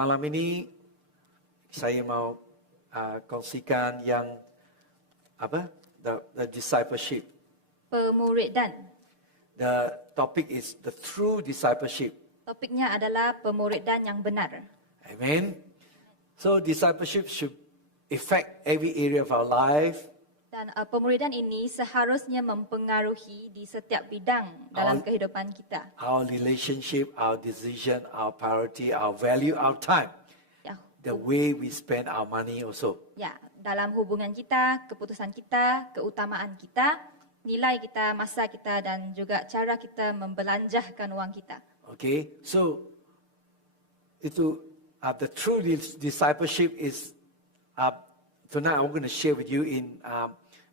malam ini saya mau kongsikan yang the discipleship. Pemuridan. The topic is the true discipleship. Topiknya adalah pemuridan yang benar. Amen. So discipleship should affect every area of our life. Dan pemuridan ini seharusnya mempengaruhi di setiap bidang dalam kehidupan kita. Our relationship, our decision, our priority, our value, our time. Ya, The way we spend our money also. ya, dalam hubungan kita, keputusan kita, keutamaan kita, nilai kita, masa kita dan juga cara kita membelanjahkan uang kita. Okay, so the true discipleship is tonight I'm going to share with you in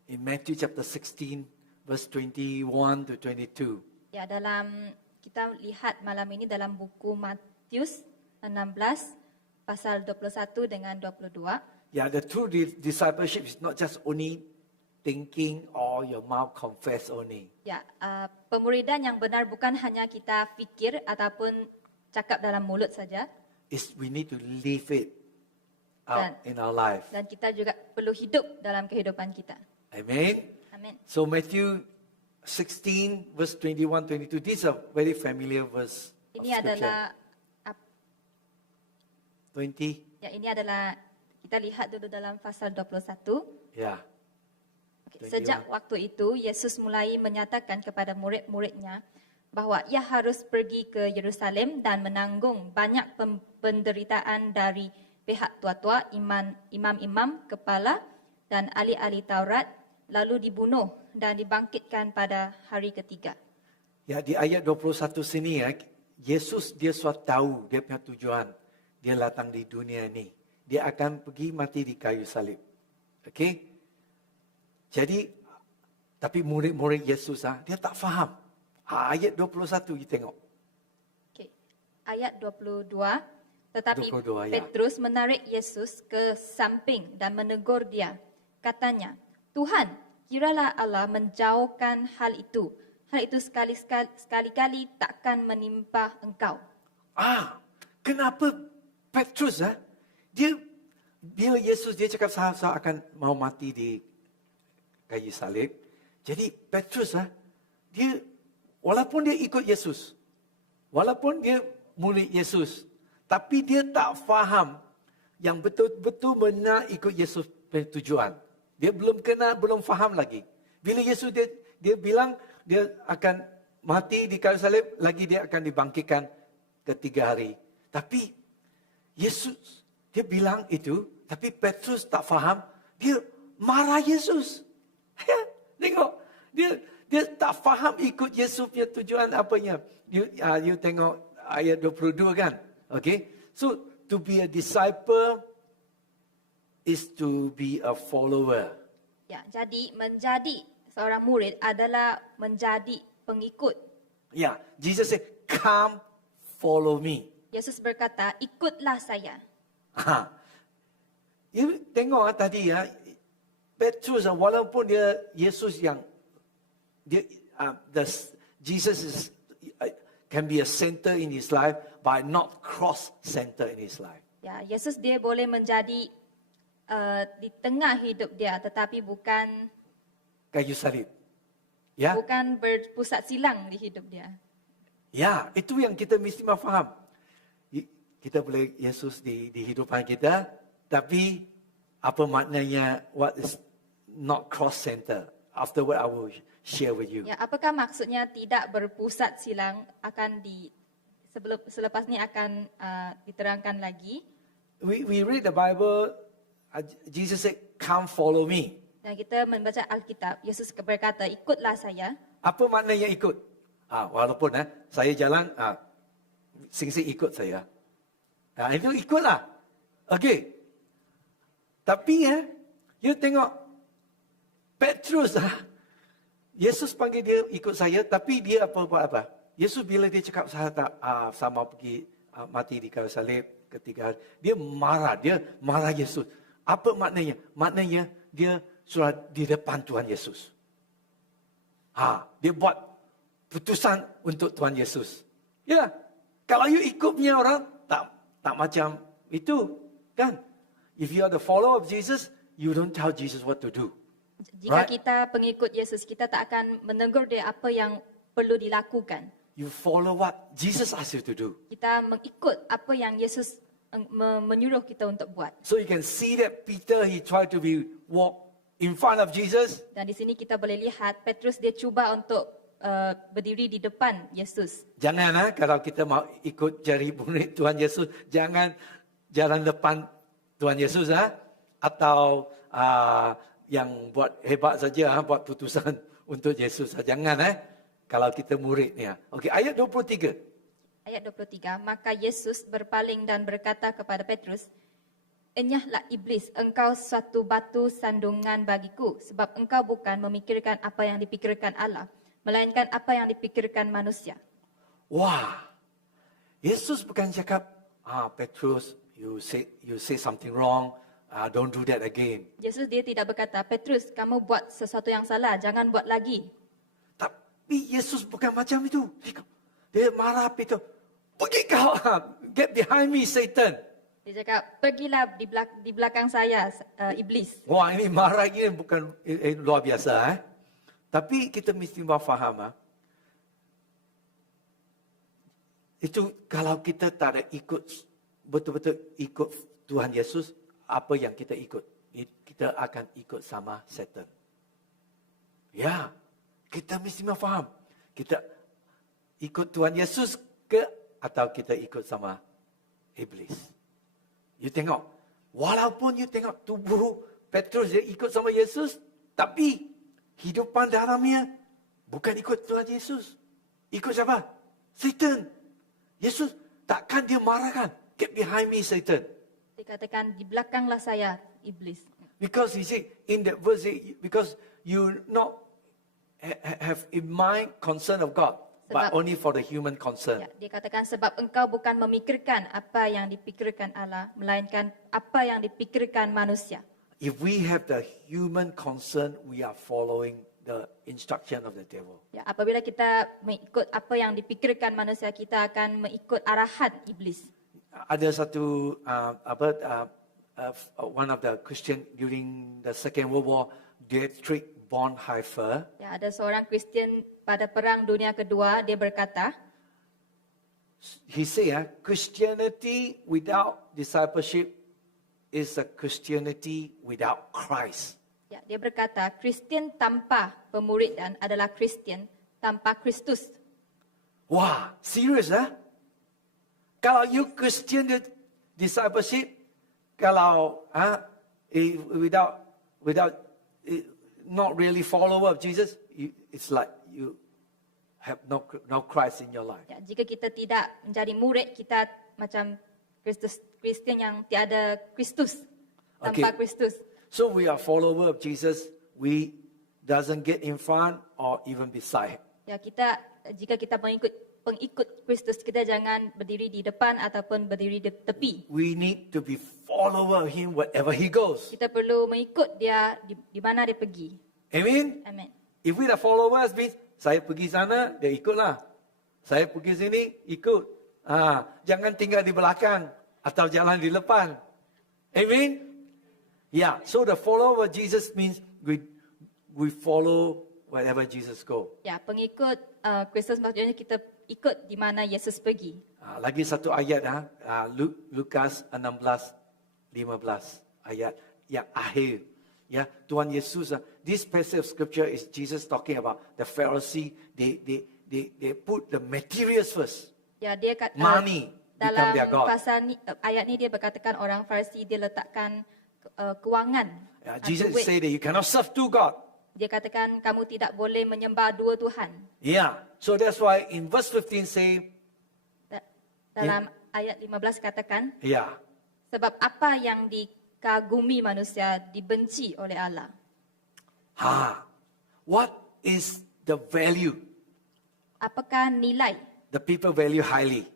Matthew chapter 16, verse 21 to 22. Ya, kita lihat malam ini dalam buku Matius 16 pasal 21 dengan 22. Yeah, the true discipleship is not just only thinking or your mouth confess only. Ya, pemuridan yang benar bukan hanya kita fikir ataupun cakap dalam mulut saja. We need to live it out in our life. Dan kita juga perlu hidup dalam kehidupan kita. Amen. Amin. So Matthew 16 verse 21, 22. This is a very familiar verse of Ini scripture. adalah 20. ya ini adalah kita lihat dulu dalam pasal 21. Yeah. Okay. Sejak waktu itu Yesus mulai menyatakan kepada murid-muridnya bahwa ia harus pergi ke Yerusalem dan menanggung banyak penderitaan dari pihak tua-tua, imam-imam, kepala dan ahli-ahli Taurat, lalu dibunuh dan dibangkitkan pada hari ketiga. Ya, di ayat 21 sini ya, Yesus dia sudah tahu dia punya tujuan. Dia datang di dunia ini. Dia akan pergi mati di kayu salib. Okay? Jadi, tapi murid-murid Yesus dia tak faham. Ayat 21 kita tengok. Okay. Ayat 22. Tetapi 22, ya. Petrus menarik Yesus ke samping dan menegur dia. Katanya, Tuhan, kiralah Allah menjauhkan hal itu. Hal itu sekali-kali takkan menimpa engkau. Kenapa Petrus dia Yesus dia cakap saya akan mau mati di kayu salib. Jadi Petrus dia walaupun dia ikut Yesus, walaupun dia murid Yesus, tapi dia tak faham yang betul-betul benar ikut Yesus punya tujuan. Dia belum kenal, belum faham lagi. Bila Yesus dia bilang dia akan mati di kayu salib, lagi dia akan dibangkitkan ketiga hari. Tapi Yesus dia bilang itu, tapi Petrus tak faham, dia marah Yesus. Tengok, dia tak faham ikut Yesus punya tujuan apanya. You tengok ayat 22 kan? Okay, so to be a disciple is to be a follower. Ya, jadi menjadi seorang murid adalah menjadi pengikut. Yeah, Jesus said, "Come, follow me." Yesus berkata, ikutlah saya. You tengok tadi Petrus walaupun dia Yesus yang Jesus is can be a center in his life, but not cross center in his life. Ya, Yesus dia boleh menjadi di tengah hidup dia, tetapi bukan Kayu salib. Ya, bukan berpusat silang di hidup dia. ya, itu yang kita mesti faham. Kita boleh Yesus di hidupan kita, tapi apa maknanya what is not cross center? Afterward I will share with you. Ya, apakah maksudnya tidak berpusat silang selepas ini akan diterangkan lagi. We read the Bible. Jesus said, "Come follow me." Dan kita membaca Alkitab, Yesus berkata, ikutlah saya. Apa maknanya ikut? Walaupun saya jalan, sing-sing ikut saya. Itu ikutlah. Okay. Tapi you tengok Petrus Yesus panggil dia ikut saya, tapi dia apa? Yesus bila dia cakap saya tak sama pergi mati di kayu salib ketiga hari, dia marah Yesus. Apa maknanya? Maknanya dia sudah di depan Tuhan Yesus. Dia buat putusan untuk Tuhan Yesus. Ya, kalau you ikut punya orang tak macam Itu kan. If you are the follower of Jesus, you don't tell Jesus what to do. Jika Right. kita pengikut Yesus, kita tak akan menegur dia apa yang perlu dilakukan. You follow what Jesus asks you to do. Kita mengikut apa yang Yesus menyuruh kita untuk buat. So you can see that Peter, he tried to walk in front of Jesus. Dan di sini kita boleh lihat Petrus dia cuba untuk berdiri di depan Yesus. Jangan kalau kita mau ikut jari murid Tuhan Yesus, jangan jalan depan Tuhan Yesus atau yang buat hebat saja buat putusan untuk Yesus. Jangan kalau kita muridnya. Okey, ayat 23. Ayat 23, maka Yesus berpaling dan berkata kepada Petrus, "Enyahlah iblis, engkau suatu batu sandungan bagiku, sebab engkau bukan memikirkan apa yang dipikirkan Allah, melainkan apa yang dipikirkan manusia." Wah, Yesus bukan cakap, Petrus, you say something wrong, don't do that again. Yesus dia tidak berkata, "Petrus, kamu buat sesuatu yang salah, jangan buat lagi." Tapi Yesus bukan macam itu. Dia marah Peter, pergi kau, get behind me, Satan. Dia cakap, "Pergilah di belakang saya, iblis." Wah, ini marah ini bukan luar biasa. Tapi kita mesti faham. Itu kalau kita tak ada betul-betul ikut Tuhan Yesus, apa yang kita ikut? Kita akan ikut sama Satan. Ya, kita mesti faham. Kita ikut Tuhan Yesus ke atau kita ikut sama iblis? You tengok, walaupun you tengok tubuh Petrus dia ikut sama Yesus, tapi hidupan dalamnya bukan ikut Tuhan Yesus. Ikut siapa? Satan. Yesus takkan dia marahkan. Get behind me, Satan. Dikatakan, "Di belakanglah saya, iblis." Because he said in that verse, because you not have in mind concern of God, but only for the human concern. Ya, dia katakan sebab engkau bukan memikirkan apa yang dipikirkan Allah, melainkan apa yang dipikirkan manusia. If we have the human concern, we are following the instruction of the devil. Ya, apabila kita mengikut apa yang dipikirkan manusia, kita akan mengikut arahan iblis. Ada satu one of the Christian during the Second World War, Dietrich Bonhoeffer. Ya, ada seorang Kristian pada Perang Dunia Kedua, dia berkata, He said, Christianity without discipleship is a Christianity without Christ. ya, dia berkata, Kristian tanpa pemuridan adalah Kristian tanpa Kristus. Wah, serius Kalau you Christian discipleship, kalau without not really follower of Jesus, it's like you have no Christ in your life. Ya, jika kita tidak menjadi murid, kita macam Kristian yang tiada Kristus, tanpa Okay. Kristus. So we are follower of Jesus. We doesn't get in front or even beside. Ya, jika kita pengikut Kristus, kita jangan berdiri di depan ataupun berdiri di tepi. We need to be follower of Him wherever He goes. Kita perlu mengikut dia di mana dia pergi. Amen. Amen. If we are followers, means saya pergi sana, dia ikutlah. Saya pergi sini, ikut. Jangan tinggal di belakang atau jalan di depan. Amen. Yeah. So the follower of Jesus means we follow wherever Jesus go. Ya, pengikut Kristus maksudnya kita ikut di mana Yesus pergi. Lagi satu ayat Lukas 16:15 ayat yang akhir. Ya, Tuhan Yesus. This passage of scripture is Jesus talking about the Pharisee. They put the materials first. Ya, dia Money become dalam their God. pasal ni, ayat ni dia berkatakan orang Farisi dia letakkan kewangan. Jesus duit. say that you cannot serve two God. Dia katakan kamu tidak boleh menyembah dua Tuhan. Yeah. So that's why in verse 15 say, Dalam ayat 15 katakan, yeah. sebab apa yang dikagumi manusia dibenci oleh Allah. What is the value Apakah nilai? the people value highly?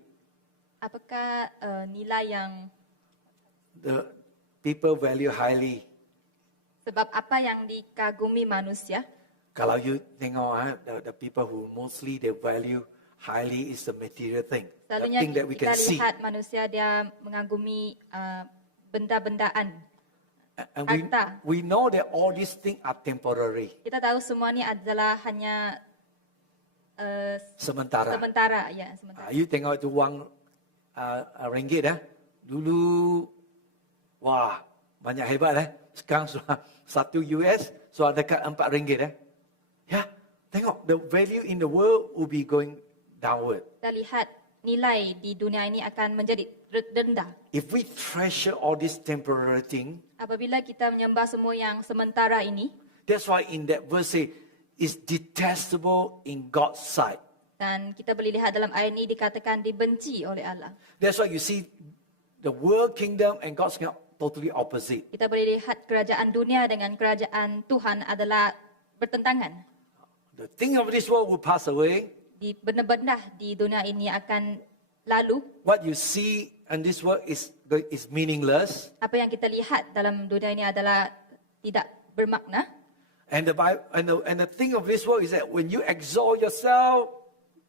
Apakah nilai yang The people value highly. sebab apa yang dikagumi manusia? Kalau you tengok the people who mostly they value highly is the material thing. The Selalunya thing that we kita can see. lihat manusia dia mengagumi benda-bendaan. And harta. we know that all these things are temporary. Kita tahu semua ni adalah hanya Sementara. sementara, ya, sementara. You tengok tu wang ringgit dulu, wah, banyak hebat Sekarang sudah 1 US, sudah dekat 4 ringgit Ya, tengok, the value in the world will be going downward. Kita lihat nilai di dunia ini akan menjadi rendah. If we treasure all this temporary thing, Apabila kita menyembah semua yang sementara ini, that's why in that verse say, is detestable in God's sight. dan kita boleh lihat dalam ayat ini dikatakan dibenci oleh Allah. That's why you see the world kingdom and God's kingdom totally opposite. Kita boleh lihat kerajaan dunia dengan kerajaan Tuhan adalah bertentangan. The thing of this world will pass away. Di benda-benda di dunia ini akan lalu. What you see in this world is meaningless. Apa yang kita lihat dalam dunia ini adalah tidak bermakna. And the thing of this world is that when you exalt yourself,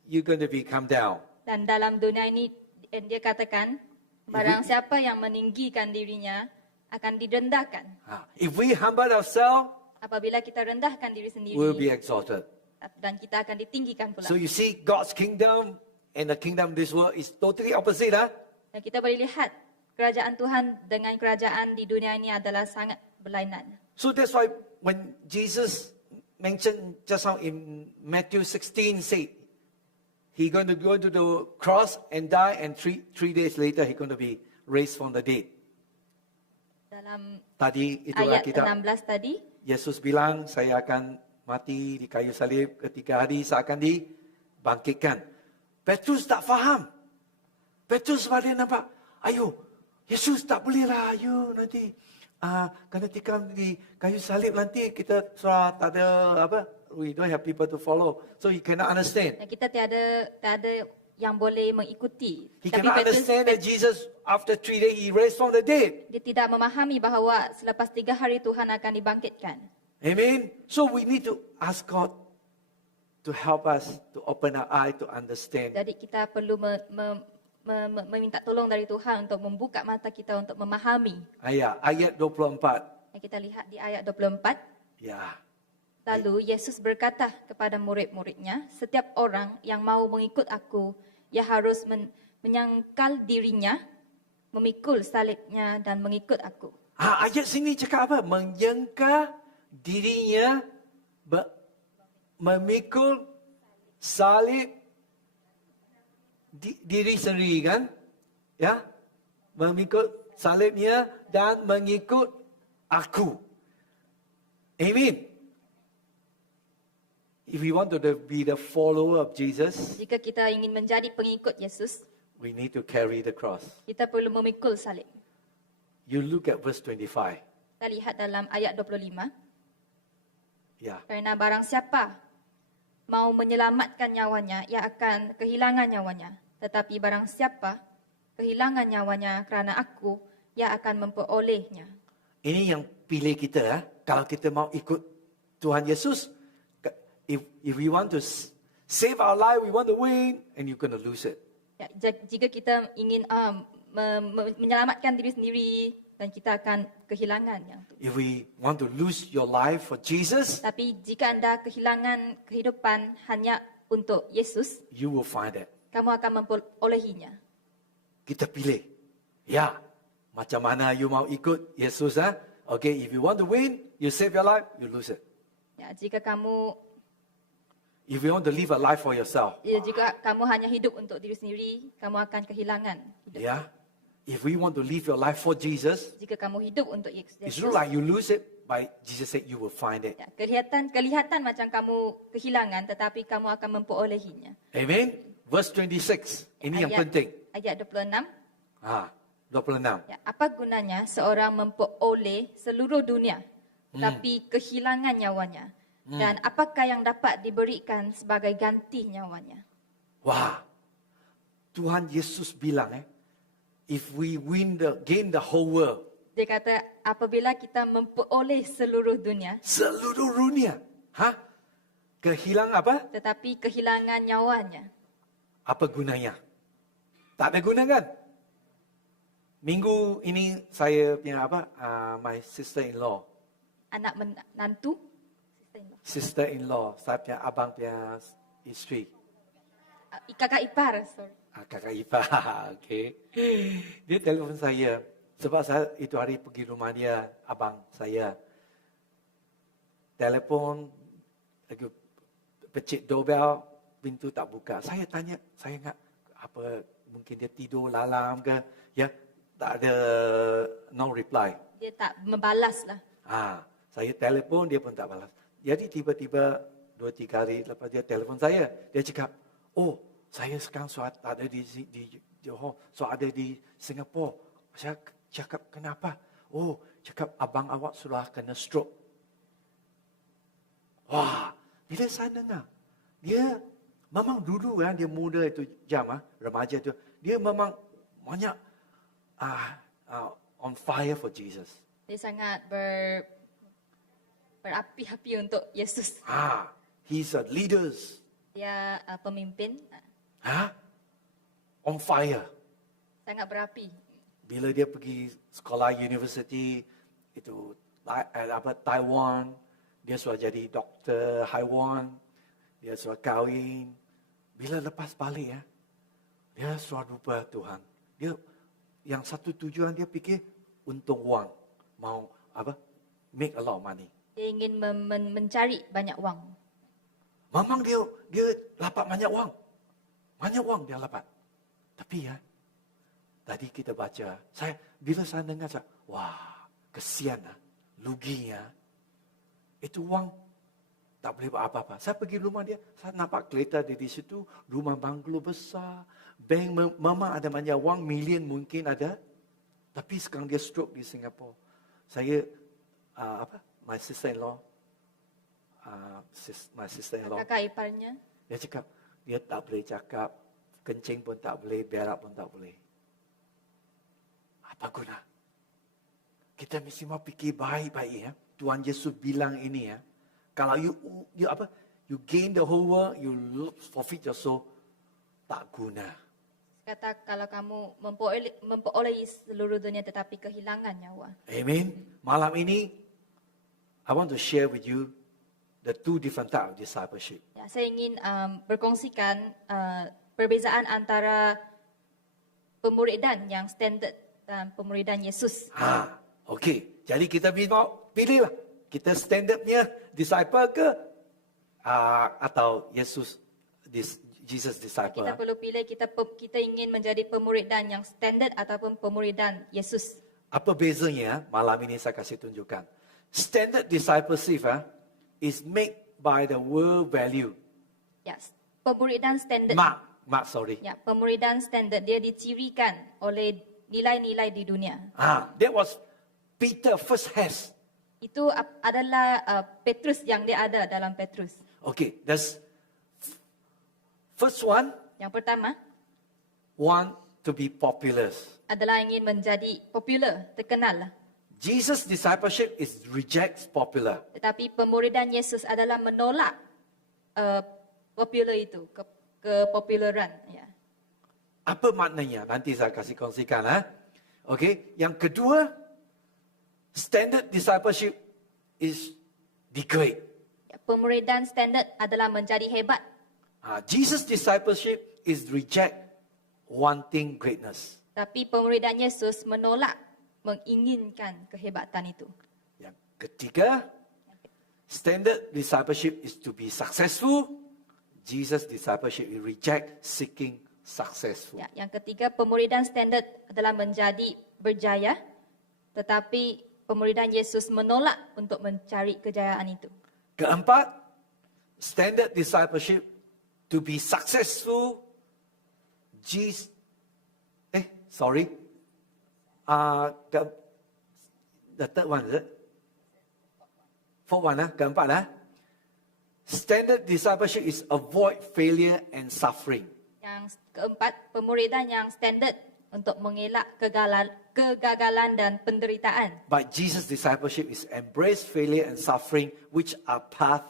you're going to become down. Dan dalam dunia ini dia katakan barang siapa yang meninggikan dirinya akan direndahkan. If we humble ourselves, Apabila kita rendahkan diri sendiri, we'll be exalted. dan kita akan ditinggikan pula. So you see God's kingdom and the kingdom of this world is totally opposite. Dan kita boleh lihat kerajaan Tuhan dengan kerajaan di dunia ini adalah sangat berlainan. So that's why when Jesus mentioned just now in Matthew 16, say he going to go to the cross and die, and three days later he going to be raised from the dead. Dalam Tadi itulah ayat kita 16 tadi, Yesus bilang saya akan mati di kayu salib, 3 hari saya akan dibangkitkan. Petrus tak faham. Petrus pada nampak, ayo, Yesus tak boleh lah, ayo nanti kena tikam di kayu salib nanti kita sudah tak ada we don't have people to follow, so he cannot understand. dan kita tiada yang boleh mengikuti. He Tapi cannot understand that Jesus after 3 days he raised from the dead. dia tidak memahami bahawa selepas 3 hari Tuhan akan dibangkitkan. Amen. So we need to ask God to help us to open our eye to understand. Jadi kita perlu meminta tolong dari Tuhan untuk membuka mata kita untuk memahami. Ayat 24. Yang kita lihat di ayat 24. Ya. Lalu Yesus berkata kepada murid-muridnya, setiap orang yang mau mengikut aku, ia harus menyangkal dirinya, memikul salibnya dan mengikut aku. Ayat sini cakap apa? Menyangkal dirinya, memikul salib diri sendiri kan? Ya? Memikul salibnya dan mengikut aku. Amen. If we want to be the follower of Jesus, Jika kita ingin menjadi pengikut Yesus, we need to carry the cross. kita perlu memikul salib. You look at verse 25. Kita lihat dalam ayat 25. Yeah. Kerana barang siapa mau menyelamatkan nyawanya, ia akan kehilangan nyawanya. Tetapi barang siapa kehilangan nyawanya kerana aku, ia akan memperolehnya. Ini yang pilih kita. Kalau kita mau ikut Tuhan Yesus, if we want to save our life, we want to win, and you're going to lose it. Ya, jika kita ingin menyelamatkan diri sendiri, dan kita akan kehilangan yang itu. If we want to lose your life for Jesus, Tapi jika anda kehilangan kehidupan hanya untuk Yesus, you will find it. kamu akan memperolehinya. Kita pilih. Ya, macam mana you mau ikut Yesus? Okay, if you want to win, you save your life, you lose it. Ya, jika kamu If you want to live a life for yourself, jika kamu hanya hidup untuk diri sendiri, kamu akan kehilangan hidup. yeah. If we want to live your life for Jesus, Jika kamu hidup untuk it's Yesus, not like you lose it, but Jesus said you will find it. ya, kelihatan macam kamu kehilangan, tetapi kamu akan memperolehinya. Amen. Verse 26. Ini yang penting. Ayat 26. 26. Ya, apa gunanya seorang memperoleh seluruh dunia, tapi kehilangan nyawanya? Dan apakah yang dapat diberikan sebagai ganti nyawanya? Wah. Tuhan Yesus bilang if we gain the whole world, Dia kata apabila kita memperoleh seluruh dunia, seluruh dunia, kehilangan apa? tetapi kehilangan nyawanya. Apa gunanya? Tak ada guna kan? Minggu ini saya punya my sister-in-law. Anak menantu, sister-in-law. Sister-in-law, saya punya abang punya isteri. Kakak ipar, sorry. Kakak ipar, okay. Dia telefon saya. Sebab saya itu hari pergi rumah dia, abang saya. Telefon, lagi pecik doorbell, pintu tak buka. Saya tanya, saya ingat apa, mungkin dia tidur lalam ke, ya, tak ada, no reply. Dia tak membalas lah. Saya telefon, dia pun tak balas. Jadi tiba-tiba 2-3 hari lepas dia telefon saya, dia cakap, oh, saya sekarang tak ada di Johor, ada di Singapura. Saya cakap, kenapa? Oh, cakap abang awak sudah kena stroke. Wah, bila saya dengar, dia memang dulu kan, dia muda itu remaja itu, dia memang banyak on fire for Jesus. Dia sangat berapi-api untuk Yesus. He's a leader. Dia pemimpin. On fire. Sangat berapi. Bila dia pergi sekolah universiti itu Taiwan, dia sudah jadi doktor Haiwan, dia sudah kahwin. Bila lepas balik dia sudah lupa Tuhan. Dia yang satu tujuan dia fikir untung wang, mau make a lot of money. Dia ingin mencari banyak wang. Memang dia dapat banyak wang. Banyak wang dia dapat. Tapi tadi kita baca, bila saya dengar, wah, kesian luginya. Itu wang tak boleh buat apa-apa. Saya pergi rumah dia, saya nampak kereta di situ, rumah banglo besar, bank memang ada banyak wang, million mungkin ada. Tapi sekarang dia stroke di Singapura. Saya, my sister-in-law, Kakak iparnya. dia cakap, dia tak boleh cakap, kencing pun tak boleh, berak pun tak boleh. Apa guna? Kita mesti mau fikir baik-baik Tuhan Yesus bilang ini Kalau you gain the whole world, you forfeit your soul, tak guna. Kata kalau kamu memperoleh seluruh dunia tetapi kehilangan nyawa. Amen. Malam ini, I want to share with you the two different types of discipleship. Ya, saya ingin berkongsikan perbezaan antara pemuridan yang standard dan pemuridan Yesus. Okay. Jadi kita mau pilihlah. Kita standardnya disciple ke atau Jesus disciple. Kita perlu pilih, kita ingin menjadi pemuridan yang standard ataupun pemuridan Yesus. Apa bezanya? Malam ini saya kasih tunjukkan. Standard discipleship is made by the world value. Yes. Pemuridan standard. Sorry. Ya, pemuridan standard dia dicirikan oleh nilai-nilai di dunia. That was Peter first has. Itu adalah Petrus yang dia ada dalam Petrus. Okay, that's first one. Yang pertama, want to be popular. Adalah ingin menjadi popular, terkenal. Jesus discipleship is rejects popular. Tetapi pemuridan Yesus adalah menolak popular itu, kepopularan. Ya. Apa maknanya? Nanti saya kasih kongsikan. Okay, yang kedua, standard discipleship is degrade. Pemuridan standard adalah menjadi hebat. Jesus discipleship is reject wanting greatness. Tapi pemuridan Yesus menolak menginginkan kehebatan itu. Yang ketiga, standard discipleship is to be successful. Jesus discipleship is reject seeking successful. Ya, yang ketiga, pemuridan standard adalah menjadi berjaya, tetapi pemuridan Yesus menolak untuk mencari kejayaan itu. Keempat, standard discipleship to be successful. The third one is it? Fourth one, keempat. Standard discipleship is avoid failure and suffering. Yang keempat, pemuridan yang standard untuk mengelak kegagalan dan penderitaan. But Jesus discipleship is embrace failure and suffering, which are path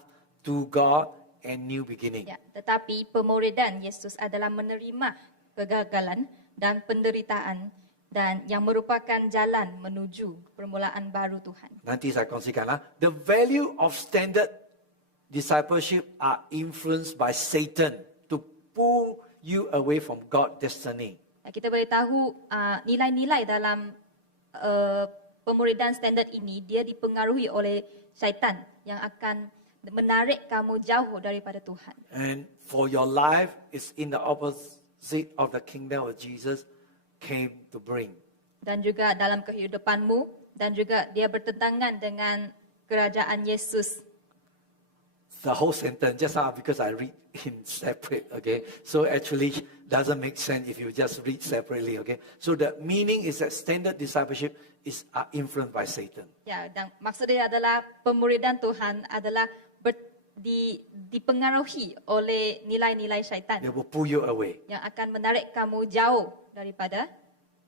to God and new beginning. Ya, tetapi pemuridan Yesus adalah menerima kegagalan dan penderitaan dan yang merupakan jalan menuju permulaan baru Tuhan. Nanti saya kongsikan. The value of standard discipleship are influenced by Satan to pull you away from God's destiny. Ya, kita boleh tahu nilai-nilai dalam pemuridan standard ini dia dipengaruhi oleh syaitan yang akan menarik kamu jauh daripada Tuhan. And for your life is in the opposite of the kingdom of Jesus came to bring. Dan juga dalam kehidupanmu dan juga dia bertentangan dengan kerajaan Yesus. The whole sentence just now because I read in separate, okay? So actually doesn't make sense if you just read separately, okay? So the meaning is that standard discipleship is influenced by Satan. Ya, dan maksud dia adalah pemuridan Tuhan adalah dipengaruhi oleh nilai-nilai syaitan They will pull you away. yang akan menarik kamu jauh daripada.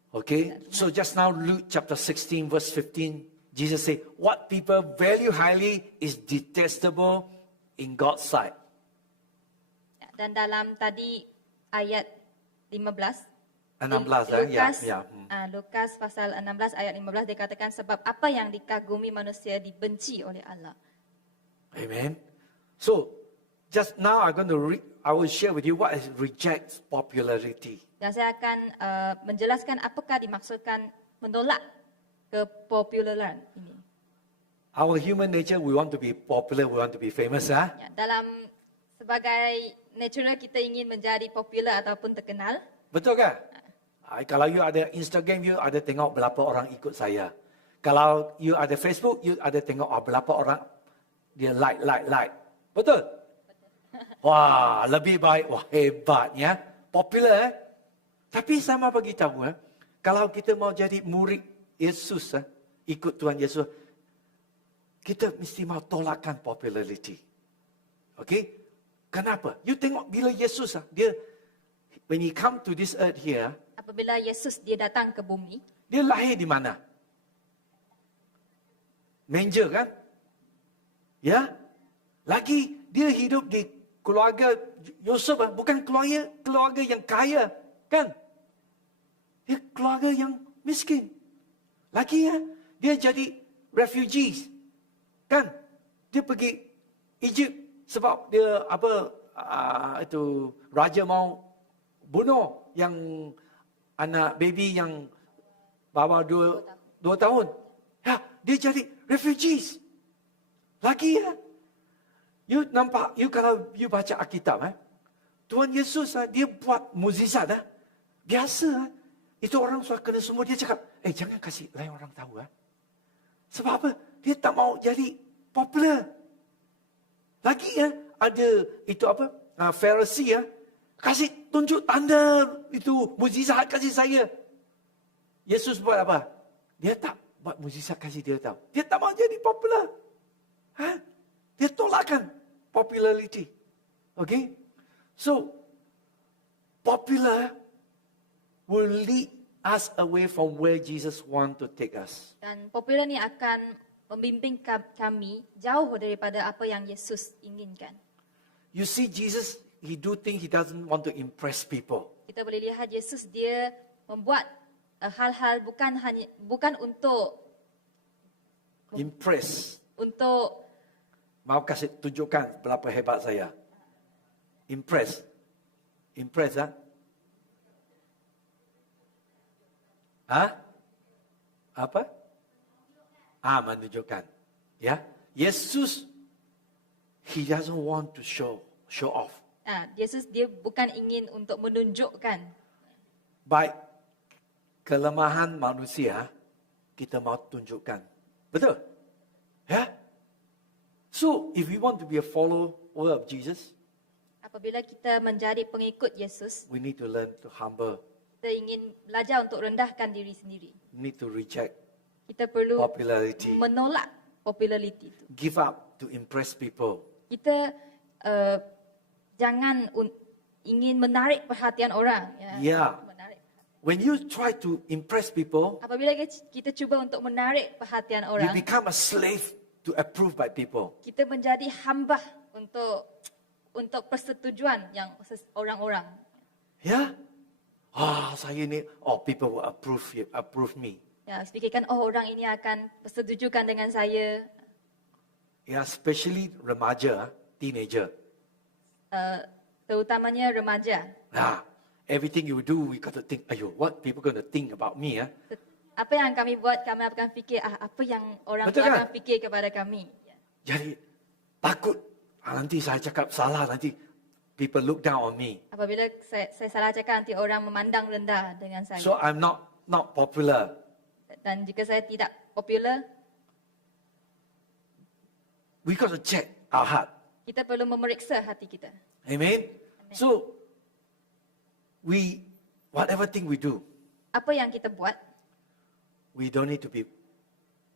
Okay? So just now Luke chapter 16 verse 15, Jesus said, what people value highly is detestable in God's sight. Ya, dan dalam tadi ayat 15 16 Lukas pasal 16 ayat 15 dikatakan sebab apa yang dikagumi manusia dibenci oleh Allah. Amen. So just now I will share with you what is rejects popularity. Dan saya akan menjelaskan apakah dimaksudkan menolak kepopularan ini. Our human nature, we want to be popular, we want to be famous. Ya, dalam sebagai natural kita ingin menjadi popular ataupun terkenal. Betul kan? Kalau you ada Instagram, you ada tengok berapa orang ikut saya. Kalau you ada Facebook, you ada tengok berapa orang dia like. Betul? Wah, lebih baik. Wah, hebatnya. Popular. Tapi sama bagi tahu, kalau kita mau jadi murid Yesus, ikut Tuhan Yesus, kita mesti mau tolakkan popularity. Okay? Kenapa? You tengok bila Yesus, dia when he come to this earth here, Apabila Yesus dia datang ke bumi, dia lahir di mana? Manger kan? Ya? Lagi dia hidup di keluarga Yosef, bukan keluarga yang kaya, kan? Dia keluarga yang miskin. Lagi dia jadi refugees. Kan? Dia pergi Egypt sebab dia itu raja mau bunuh yang anak baby yang bawah 2 tahun. Ya, dia jadi refugees. Lagi you nampak, kalau you baca Alkitab, Tuhan Yesus dia buat mukjizat biasa. Itu orang suka kena semua, dia cakap, jangan kasih lain orang tahu. Sebab apa? Dia tak mau jadi popular. Lagi ada itu Pharisee kasih tunjuk tanda itu mukjizat kasih saya. Yesus buat apa? Dia tak buat mukjizat kasih dia tahu. Dia tak mau jadi popular. Dia tolakkan popularity. Okay? So, popular will lead us away from where Jesus want to take us. Dan popular ni akan membimbing kami jauh daripada apa yang Yesus inginkan. You see, Jesus, he do things he doesn't want to impress people. Kita boleh lihat Yesus dia membuat hal-hal bukan untuk Impress. mau kasih tunjukkan berapa hebat saya. Impress. Apa? Menunjukkan. Ya. Yesus, he doesn't want to show off. Yesus dia bukan ingin untuk menunjukkan. Baik kelemahan manusia, kita mau tunjukkan. Betul? Ya? So, if we want to be a follower of Jesus, Apabila kita menjadi pengikut Yesus, we need to learn to humble. kita ingin belajar untuk rendahkan diri sendiri. We need to reject Kita perlu popularity. menolak populariti itu. Give up to impress people. Kita jangan ingin menarik perhatian orang. Ya. Menarik. When you try to impress people, Apabila kita cuba untuk menarik perhatian you orang, become a slave to approve by people. kita menjadi hamba untuk untuk persetujuan yang orang-orang. Ya? Saya ni, people will approve me. Ya, fikirkan orang ini akan persetujukan dengan saya. Yeah, especially remaja, teenager. Terutamanya remaja. Everything you do, we got to think, what people going to think about me? Apa yang kami buat, kami akan fikir, apa yang orang Betul akan kan? fikir kepada kami. Jadi, takut nanti saya cakap salah, nanti people look down on me. Apabila saya salah cakap, nanti orang memandang rendah dengan saya. So I'm not popular. Dan jika saya tidak popular, We got to check our heart. kita perlu memeriksa hati kita. Amen? So, whatever thing we do, Apa yang kita buat, we don't need to be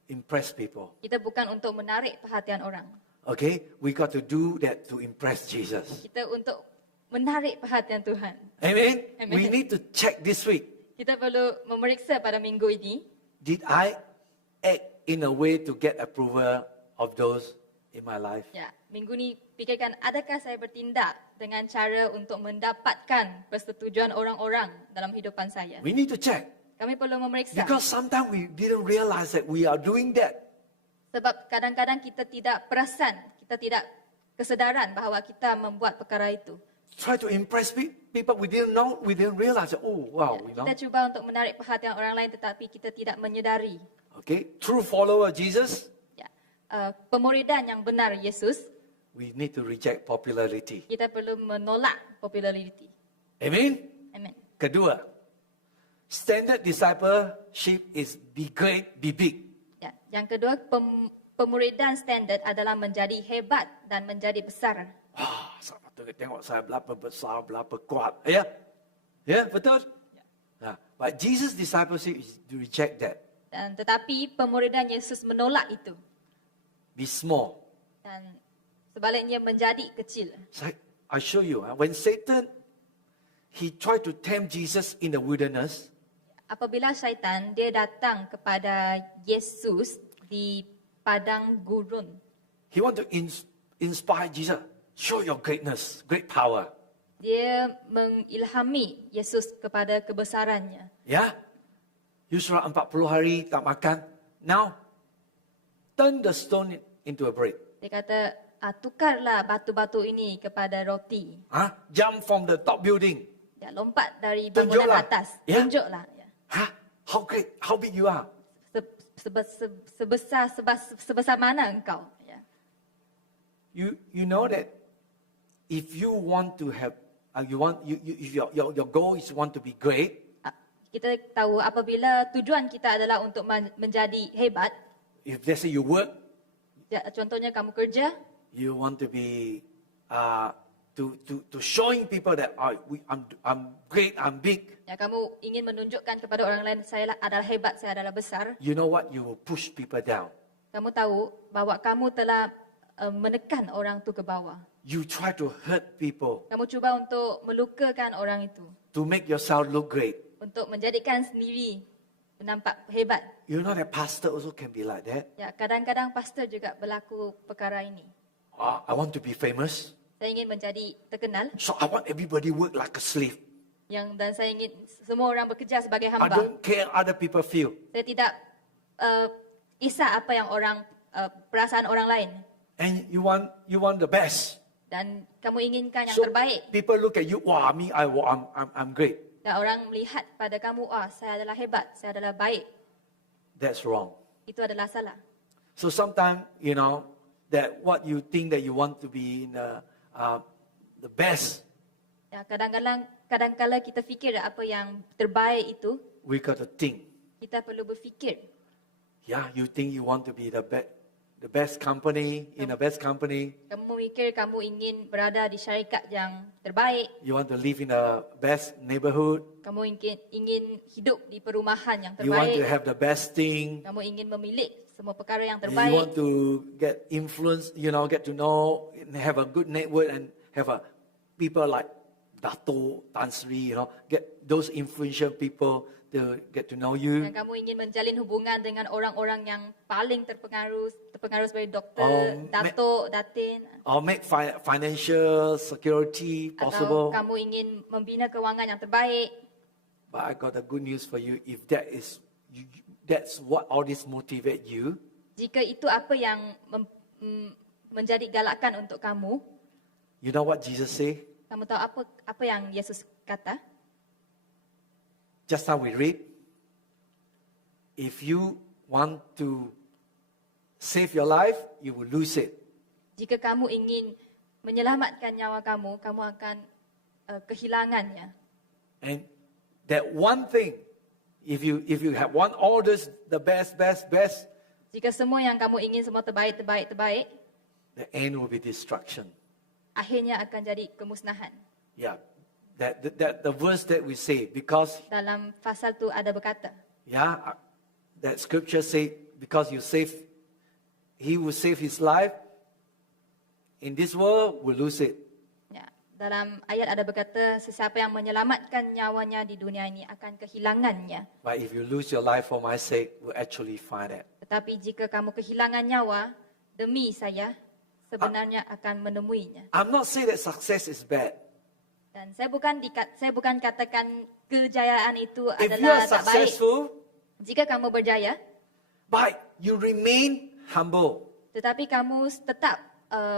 impress people. kita bukan untuk menarik perhatian orang. Okay? We got to do that to impress Jesus. Kita untuk menarik perhatian Tuhan. Amen? Amen. We need to check this week. Kita perlu memeriksa pada minggu ini, Did I act in a way to get approval of those in my life? ya, minggu ni fikirkan adakah saya bertindak dengan cara untuk mendapatkan persetujuan orang-orang dalam hidupan saya. We need to check. Kami perlu memeriksa. Because sometimes we didn't realize that we are doing that. Sebab kadang-kadang kita tidak perasan, kita tidak kesedaran bahawa kita membuat perkara itu. Try to impress people we didn't know, we didn't realize that, Kita cuba untuk menarik perhatian orang lain tetapi kita tidak menyedari. Okay? True follower of Jesus, Ya. Pemuridan yang benar Yesus, we need to reject popularity. kita perlu menolak populariti. Amen? Amen. Kedua, standard discipleship is be great, be big. Ya. Yang kedua, pemuridan standard adalah menjadi hebat dan menjadi besar. Saya tengok saya berapa besar, berapa kuat. Ya? Ya, betul? But Jesus' discipleship is to reject that. Dan tetapi pemuridan Yesus menolak itu Be small. dan sebaliknya menjadi kecil. I show you, when Satan, he tried to tempt Jesus in the wilderness, Apabila syaitan dia datang kepada Yesus di padang gurun, he want to inspire Jesus. Show your greatness, great power. dia mengilhami Yesus kepada kebesarannya. Ya? You sudah 40 hari tak makan. Now, turn the stone into a bread. Dia kata, tukarlah batu-batu ini kepada roti. Jump from the top building. Ya, lompat dari Tunjuklah. bangunan atas. Ya. Tunjuklah. Ya. How great, how big you are. Sebesar mana engkau? Ya. You know that if you want to have, if your goal is want to be great, Kita tahu apabila tujuan kita adalah untuk menjadi hebat, if let's say you work, contohnya kamu kerja, you want to be to showing people that I'm great, I'm big. ya, kamu ingin menunjukkan kepada orang lain saya adalah hebat, saya adalah besar. You know what? You will push people down. Kamu tahu bahawa kamu telah menekan orang itu ke bawah. You try to hurt people Kamu cuba untuk melukakan orang itu, to make yourself look great. untuk menjadikan sendiri nampak hebat. You know that pastor also can be like that. Ya, kadang-kadang pastor juga berlaku perkara ini. I want to be famous, Saya ingin menjadi terkenal, so I want everybody work like a slave. dan saya ingin semua orang bekerja sebagai I hamba. don't care other people feel. Saya tidak kisah apa yang perasaan orang lain. And you want the best. Dan kamu inginkan yang So terbaik. people look at you, I'm great. Dan orang melihat pada kamu, saya adalah hebat, saya adalah baik. That's wrong. Itu adalah salah. So sometimes, that what you think that you want to be in the best, Ya, kadang-kala kita fikir apa yang terbaik itu, we got to think. kita perlu berfikir. Yeah, you think you want to be the best company, in the best company. Kamu memikir kamu ingin berada di syarikat yang terbaik. You want to live in the best neighborhood. Kamu ingin hidup di perumahan yang You want to terbaik. have the best thing. Kamu ingin memiliki semua perkara yang You terbaik. want to get influence, get to know, and have a good network and have people like Dato, Tan Sri, get those influential people get to know you. Dan kamu ingin menjalin hubungan dengan orang-orang yang paling terpengaruh seperti dokter, Oh, datuk, datin. Or make financial security Atau possible. kamu ingin membina kewangan yang terbaik. But I got a good news for you. If that's what all this motivate you, Jika itu apa yang menjadi galakan untuk kamu, you know what Jesus say? kamu tahu apa yang Yesus kata? Just now we read, if you want to save your life, you will lose it. Jika kamu ingin menyelamatkan nyawa kamu, kamu akan kehilangannya. And that one thing, if you have one orders, the best, Jika semua yang kamu ingin semua terbaik, the end will be destruction. akhirnya akan jadi kemusnahan. Yeah, that the verse that we say, because Dalam pasal tu ada berkata, that scripture say, because he will save his life in this world, will lose it. ya, dalam ayat ada berkata, sesiapa yang menyelamatkan nyawanya di dunia ini akan kehilangannya. But if you lose your life for my sake, will actually find it. Tetapi jika kamu kehilangan nyawa demi saya, sebenarnya akan menemuinya. I'm not saying that success is bad. Dan saya bukan katakan kejayaan itu If you are adalah tak baik. successful, Jika kamu berjaya, but you remain humble. tetapi kamu tetap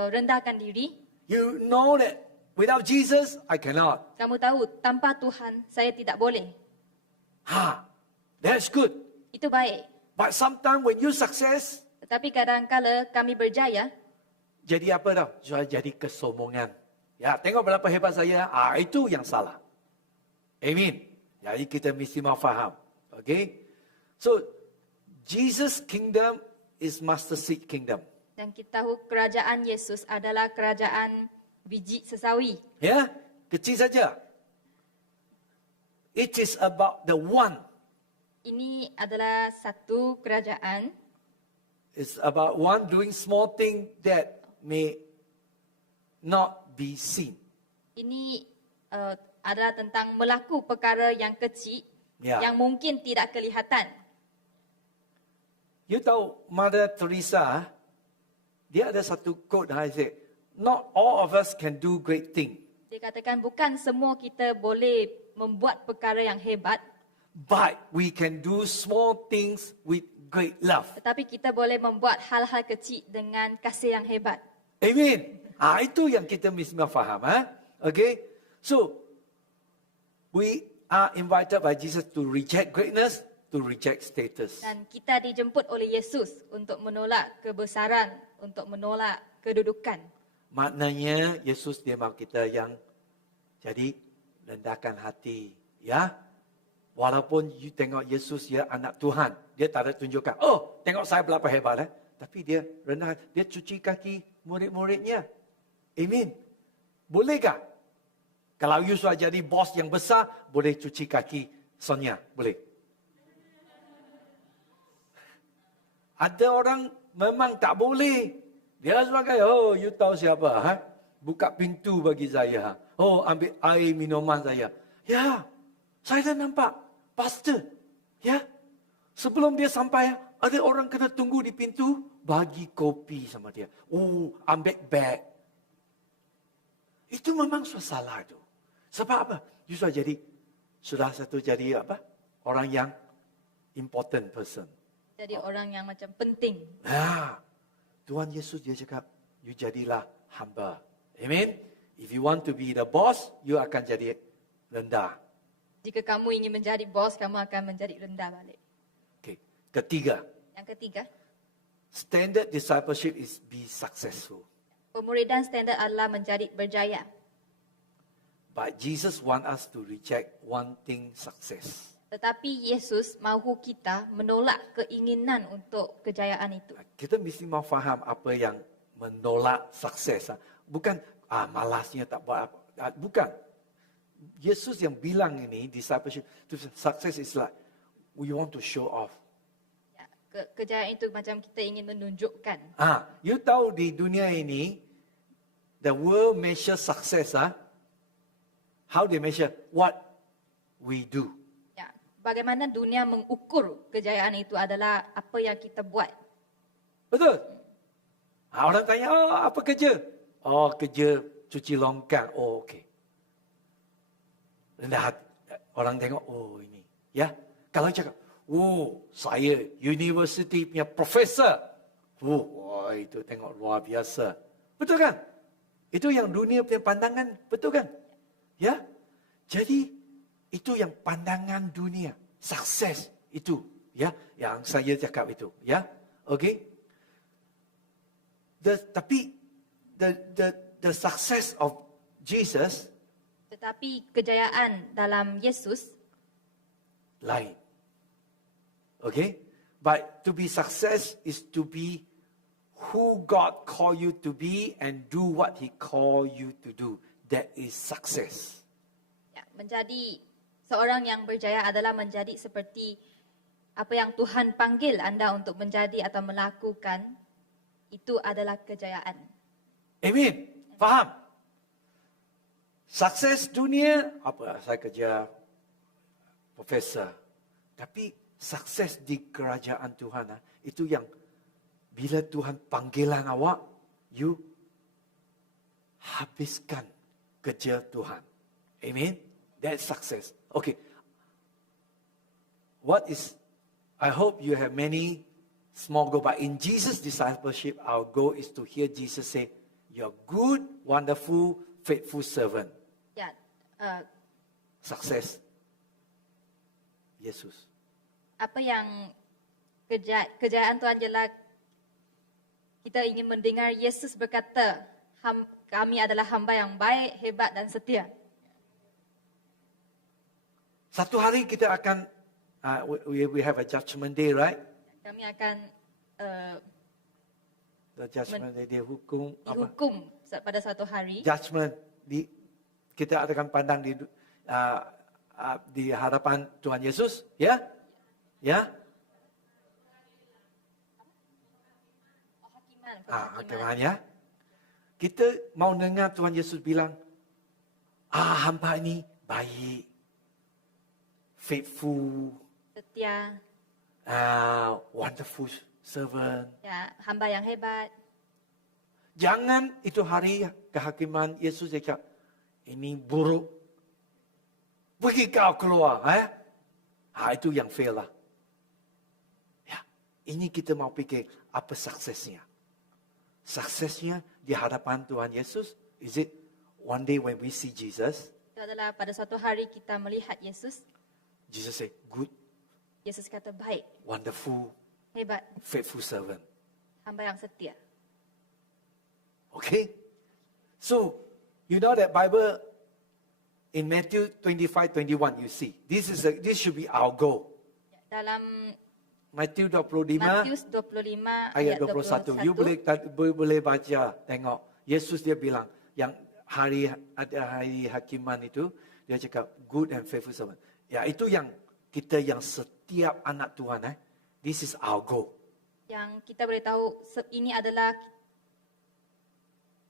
rendahkan diri, You know that without Jesus, I cannot. kamu tahu tanpa Tuhan saya tidak boleh. That's good. Itu baik. But sometimes when you success, Tetapi kadang-kala kami berjaya, jadi apa tau? Jadi kesombongan. Ya, tengok berapa hebat saya. Itu yang salah. Amin. Jadi kita mesti mau faham. Okay? So, Jesus' kingdom is master seed kingdom. dan kita tahu kerajaan Yesus adalah kerajaan biji sesawi. Ya, kecil saja. It is about the one. Ini adalah satu kerajaan, It's about one doing small thing that may not be seen. ini adalah tentang melaku perkara yang kecil Ya. yang mungkin tidak kelihatan. You tahu Mother Teresa, dia ada satu quote, I say, not all of us can do great thing, Dia katakan bukan semua kita boleh membuat perkara yang hebat, but we can do small things with great love. tetapi kita boleh membuat hal-hal kecil dengan kasih yang hebat. Amen. Itu yang kita mesti faham. Okay? So, we are invited by Jesus to reject greatness, to reject status. Dan kita dijemput oleh Yesus untuk menolak kebesaran, untuk menolak kedudukan. Maknanya Yesus dia mahu kita yang jadi rendahkan hati, ya. Walaupun you tengok Yesus ya anak Tuhan, dia tak ada tunjukkan, oh tengok saya berapa hebat, tapi dia rendah, dia cuci kaki murid-muridnya. Amin. Bolehkah? Kalau you sudah jadi bos yang besar, boleh cuci kaki Sonia, boleh. Ada orang memang tak boleh. Dia sebagai, oh you tahu siapa? Buka pintu bagi saya. Oh ambil air minuman saya. Ya, saya dah nampak. Pastor. Ya. Sebelum dia sampai, ada orang kena tunggu di pintu. Bagi kopi sama dia. Oh, ambil bag. Itu memang salah tu. Sebab apa? You sudah satu jadi apa? Orang yang important person. Jadi orang yang macam penting. Tuhan Yesus dia cakap, you jadilah hamba. Amen. If you want to be the boss, you akan jadi rendah. Jika kamu ingin menjadi bos, kamu akan menjadi rendah balik. Okay. Ketiga, Yang ketiga, standard discipleship is be successful. pemuridan standard adalah menjadi berjaya. But Jesus want us to reject wanting success. Tetapi Yesus mahu kita menolak keinginan untuk kejayaan itu. Kita mesti mau faham apa yang menolak sukses. Bukan malasnya tak buat apa. Bukan. Yesus yang bilang ini discipleship, success is like we want to show off. Ya, kejayaan itu macam kita ingin menunjukkan. You tahu di dunia ini the world measure success. How they measure? What we do. Ya, bagaimana dunia mengukur kejayaan itu adalah apa yang kita buat. Betul? Orang tanya, oh, apa kerja? Oh, kerja cuci longkang. Oh, okey. Rendah hati. Orang tengok, oh ini. Ya, kalau cakap, oh, saya university punya profesor. Oh, wah, itu tengok luar biasa. Betul kan? Itu yang dunia punya pandangan, betul kan? Ya, jadi itu yang pandangan dunia, sukses itu, ya, yang saya cakap itu, ya, okey. Tapi the success of Jesus Tetapi kejayaan dalam Yesus lain. Okay? But to be success is to be who God call you to be and do what He call you to do. That is success. ya, menjadi seorang yang berjaya adalah menjadi seperti apa yang Tuhan panggil anda untuk menjadi atau melakukan. Itu adalah kejayaan. Amin. Faham? Sukses dunia, apa saya kerja profesor. Tapi sukses di kerajaan Tuhan, itu yang bila Tuhan panggilan awak, you habiskan kerja Tuhan. Amen. That's success. Okay. I hope you have many small goals, but in Jesus' discipleship, our goal is to hear Jesus say, you're good, wonderful, faithful servant. Ya, Sukses. Yesus. apa yang kejayaan Tuhan ialah kita ingin mendengar Yesus berkata, kami adalah hamba yang baik, hebat dan setia. Satu hari kita akan, we have a judgment day, right? Kami akan The judgment day, dia hukum, apa? dihukum pada suatu hari. Judgment, kita akan pandang di hadapan Tuhan Yesus, ya? Ya? Hakiman, ya. Kita mau dengar Tuhan Yesus bilang, hamba ini baik, faithful, Setia, wonderful servant. ya, hamba yang hebat. Jangan itu hari kehakiman Yesus cakap, ini buruk. Pergi kau keluar. Itu yang fail lah. Ya, ini kita mau fikir apa suksesnya. Suksesnya di hadapan Tuhan Yesus, is it one day when we see Jesus, Itu adalah pada suatu hari kita melihat Yesus. Jesus say, good, Yesus kata baik, wonderful, hebat, faithful servant. hamba yang setia. Okay? So, you know that Bible in Matthew 25:21 you see. This should be our goal. Dalam Matthew 25 Matius 25 ayat 21. You boleh baca, tengok. Yesus dia bilang yang hari hakiman itu dia cakap good and faithful servant. Ya, itu yang kita yang setiap anak Tuhan this is our goal. yang kita boleh tahu ini adalah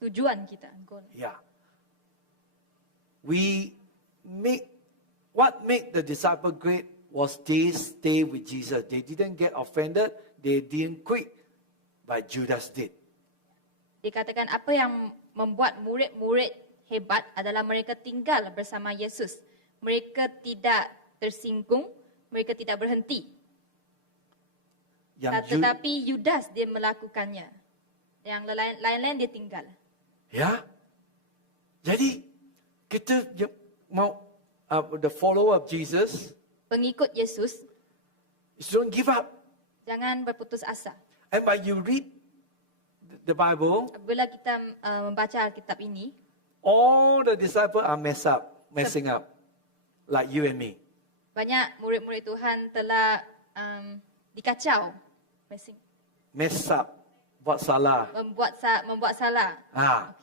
tujuan kita. Goal. Yeah. What make the disciple great was they stay with Jesus. They didn't get offended. They didn't quit. But Judas did. Dikatakan apa yang membuat murid-murid hebat adalah mereka tinggal bersama Yesus. Mereka tidak tersinggung, mereka tidak berhenti. Tetapi Yudas dia melakukannya. Yang lain-lain dia tinggal. Ya. Jadi kita mau the follower of Jesus, Pengikut Yesus, don't give up. jangan berputus asa. And by you read the Bible, Bila kita membaca Alkitab ini, all the disciples are messing up, like you and me. banyak murid-murid Tuhan telah dikacau, Mess up, buat salah. membuat salah.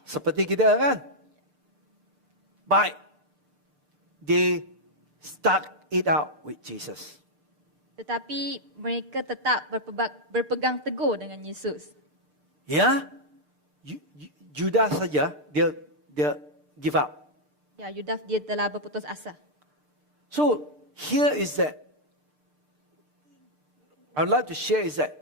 Seperti kita kan. But they stuck it out with Jesus. Tetapi mereka tetap berpegang teguh dengan Yesus. Ya, Judas saja dia give up. Ya, Yudas dia telah berputus asa. So here is that I would like to share is that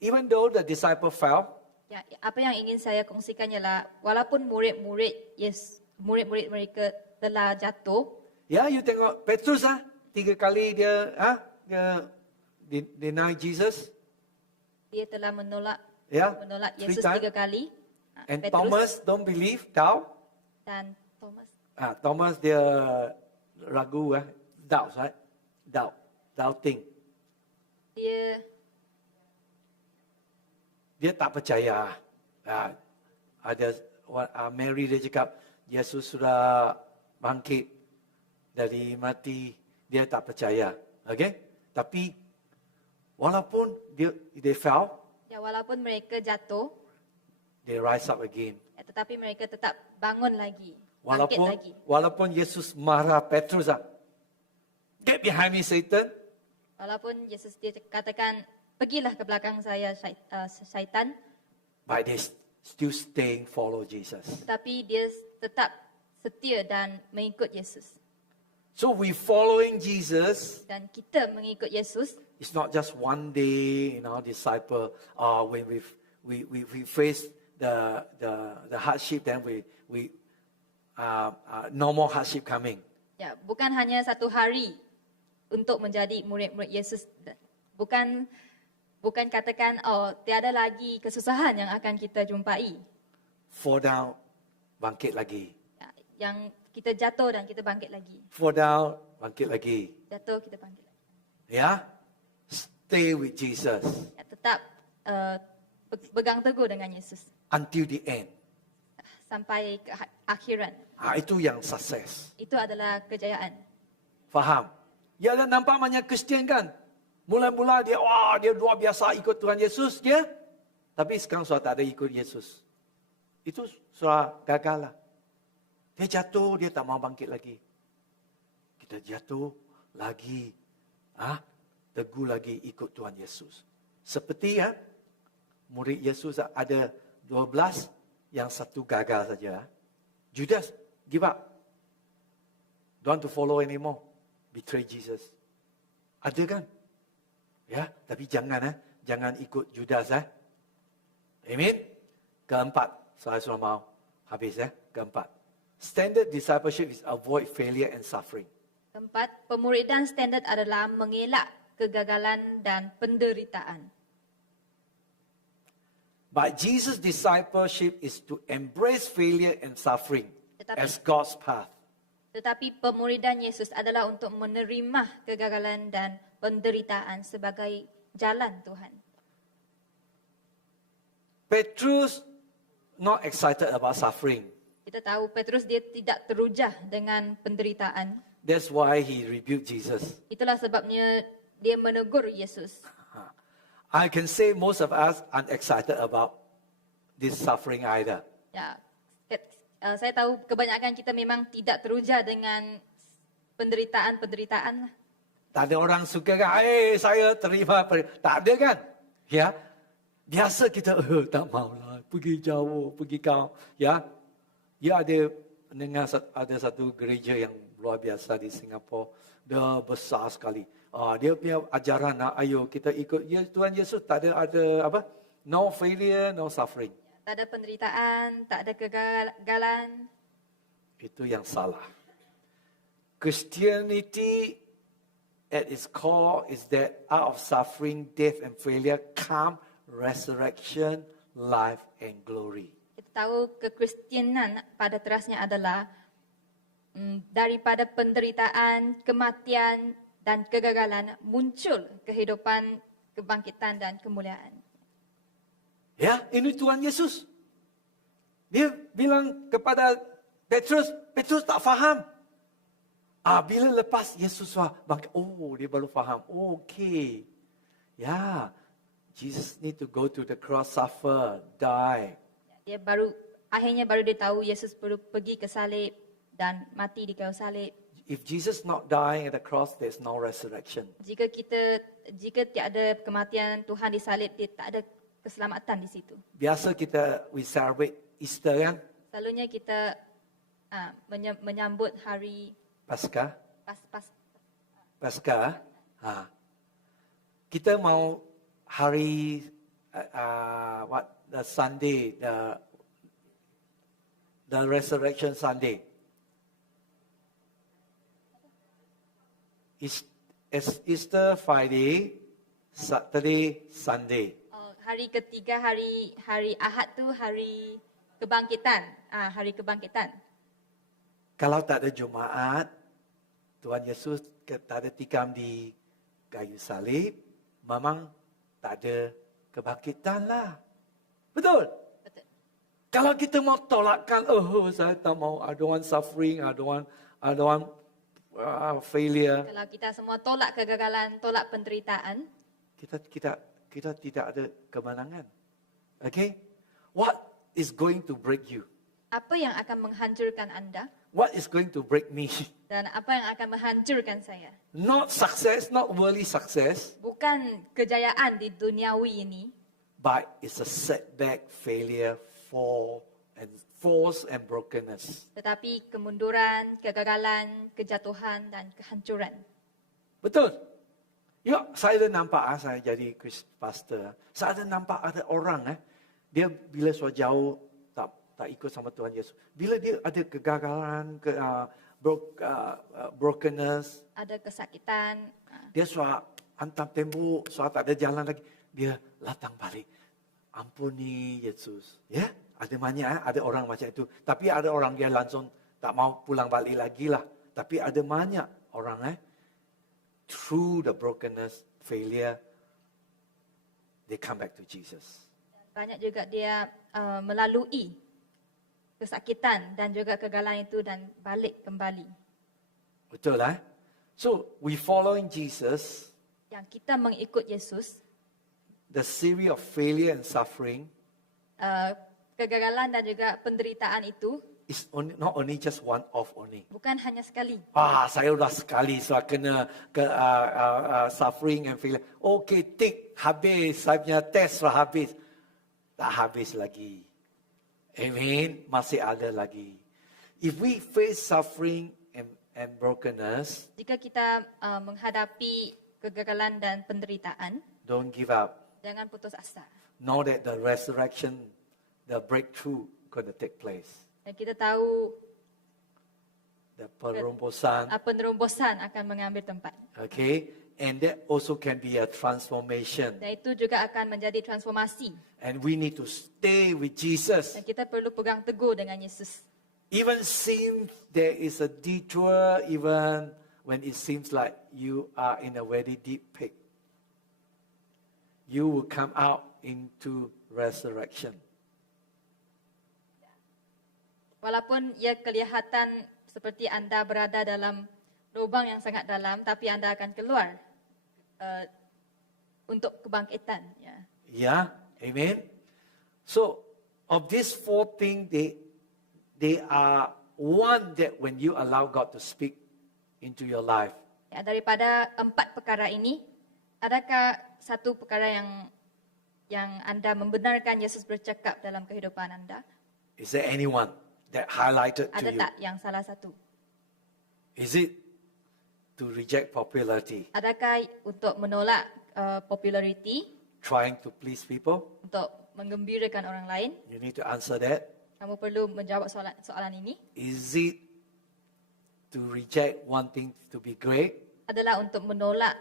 even though the disciple fell, Ya, apa yang ingin saya kongsikan ialah walaupun murid-murid mereka telah jatuh, ya, you tengok Petrus 3 kali dia deny Jesus, dia telah menolak ya, Yesus 3 times. 3 kali. And Petrus Thomas don't believe, doubt. dan Thomas. Thomas dia ragu, doubt, right? Doubting. Dia tak percaya. Mary dia cakap, Yesus sudah bangkit dari mati. Dia tak percaya. Okay? Tapi, walaupun they fell, Ya, walaupun mereka jatuh, they rise up again. tetapi mereka tetap bangun lagi, bangkit lagi. Walaupun Yesus marah Petrus, get behind me, Satan. Walaupun Yesus dia katakan, pergilah ke belakang saya, syaitan, But they still staying follow Jesus. tetapi dia tetap setia dan mengikut Yesus. So we following Jesus. Dan kita mengikut Yesus, It's not just one day, disciple. When we face the hardship, then we no more hardship coming. ya, bukan hanya satu hari untuk menjadi murid-murid Yesus. Bukan katakan, tiada lagi kesusahan yang akan kita jumpai. Fall down, bangkit lagi. Ya, yang kita jatuh dan kita bangkit lagi. Fall down, bangkit lagi. Jatuh, kita bangkit lagi. Yeah, stay with Jesus Ya, tetap pegang teguh dengan Yesus until the end. sampai ke akhiran. Itu yang sukses. Itu adalah kejayaan. Faham? Ya, dan nampak banyak Kristian kan? Mula-mula dia luar biasa ikut Tuhan Yesus dia. Tapi sekarang sudah tak ada ikut Yesus. Itu sudah gagal lah. Dia jatuh, dia tak mau bangkit lagi. Kita jatuh lagi. Teguh lagi ikut Tuhan Yesus. Seperti murid Yesus ada 12, yang satu gagal saja. Judas give up. Don't want to follow anymore. Betray Jesus. Ada kan? Ya, tapi jangan jangan ikut Judas Amen. Keempat, saya sudah mau habis keempat. Standard discipleship is avoid failure and suffering. Keempat, pemuridan standard adalah mengelak kegagalan dan penderitaan. But Jesus' discipleship is to embrace failure and suffering as God's path. Tetapi pemuridan Yesus adalah untuk menerima kegagalan dan penderitaan sebagai jalan Tuhan. Petrus not excited about suffering. Kita tahu Petrus dia tidak teruja dengan penderitaan. That's why he rebuked Jesus. Itulah sebabnya dia menegur Yesus. I can say most of us aren't excited about this suffering either. Ya, saya tahu kebanyakan kita memang tidak teruja dengan penderitaan. Tak ada orang suka kan, saya terima. Tak ada kan? Ya, biasa kita, tak maulah, pergi jauh, pergi kau. Ya, ada dengar ada satu gereja yang luar biasa di Singapura. Dia besar sekali. Dia punya ajaran, ayo kita ikut Tuhan Yesus. Tak ada apa? No failure, no suffering. Tak ada penderitaan, tak ada kegagalan. Itu yang salah. Christianity at its core is that out of suffering, death and failure come resurrection, life and glory. Kita tahu kekristenan pada terasnya adalah daripada penderitaan, kematian dan kegagalan muncul kehidupan, kebangkitan dan kemuliaan. Ya, ini Tuhan Yesus. Dia bilang kepada Petrus, Petrus tak faham. Bila lepas Yesus bangkit, dia baru faham. Okay. Ya, Jesus need to go to the cross, suffer, die. Akhirnya baru dia tahu Yesus perlu pergi ke salib dan mati di kayu salib. If Jesus not dying at the cross, there's no resurrection. Jika tiada kematian Tuhan di salib, dia tak ada keselamatan di situ. Biasa we celebrate Easter kan? Selalunya kita menyambut hari Paskah. Paskah. Paskah. Kita mau hari the Sunday, the Resurrection Sunday. Easter Friday, Saturday, Sunday. Hari ketiga, hari Ahad tu hari kebangkitan. Hari kebangkitan. Kalau tak ada Jumaat, Tuhan Yesus tak ada tikam di kayu salib, memang tak ada kebangkitan lah. Betul? Betul. Kalau kita mau tolakkan, saya tak mau, I don't want suffering, I don't want failure. Kalau kita semua tolak kegagalan, tolak penderitaan, Kita tidak ada kemenangan. Okay? What is going to break you? apa yang akan menghancurkan anda What is going to break me? dan apa yang akan menghancurkan saya? Not success, not worldly success, Bukan kejayaan di duniawi ini, but it's a setback, failure, force and brokenness. tetapi kemunduran, kegagalan, kejatuhan dan kehancuran. Betul? Ya, saya ada nampak, saya jadi pastor. Saya ada nampak ada orang, dia bila sudah jauh, tak ikut sama Tuhan Yesus. Bila dia ada kegagalan, brokenness, Ada kesakitan, dia sudah hantam tembok, sudah tak ada jalan lagi, dia datang balik. Ampuni Yesus. Ya, ada banyak, ada orang macam itu. Tapi ada orang dia langsung tak mau pulang balik lagi lah. Tapi ada banyak orang, through the brokenness, failure, they come back to Jesus. banyak juga dia melalui kesakitan dan juga kegagalan itu dan balik kembali. Betul lah. So, we following Jesus, Yang kita mengikut Yesus, the series of failure and suffering kegagalan dan juga penderitaan itu is not only just one off only. bukan hanya sekali. Saya sudah sekali saya kena suffering and failure. Okay, tick, habis. Saya punya test sudah habis. Tak habis lagi. Amen. Masih ada lagi. If we face suffering and brokenness, Jika kita menghadapi kegagalan dan penderitaan, don't give up. jangan putus asa. Know that the resurrection, the breakthrough going to take place. Dan kita tahu The perombosan, penerumbusan akan mengambil tempat. okay? And that also can be a transformation. Dan itu juga akan menjadi transformasi. And we need to stay with Jesus. Dan kita perlu pegang teguh dengan Yesus. Even seems there is a detour, even when it seems like you are in a very deep pit. You will come out into resurrection. Walaupun ia kelihatan seperti anda berada dalam lubang yang sangat dalam, tapi anda akan keluar untuk kebangkitan. Ya. Yeah, amen. So, of these four things, they are one that when you allow God to speak into your life, Ya, daripada 4 perkara ini, adakah satu perkara yang anda membenarkan Yesus bercakap dalam kehidupan anda? is there anyone that highlighted to Ada you? tak yang salah satu? Is it to reject popularity, Adakah untuk menolak popularity, trying to please people? untuk menggembirakan orang lain? You need to answer that. Kamu perlu menjawab soalan ini. Is it to reject wanting to be great? Adalah untuk menolak,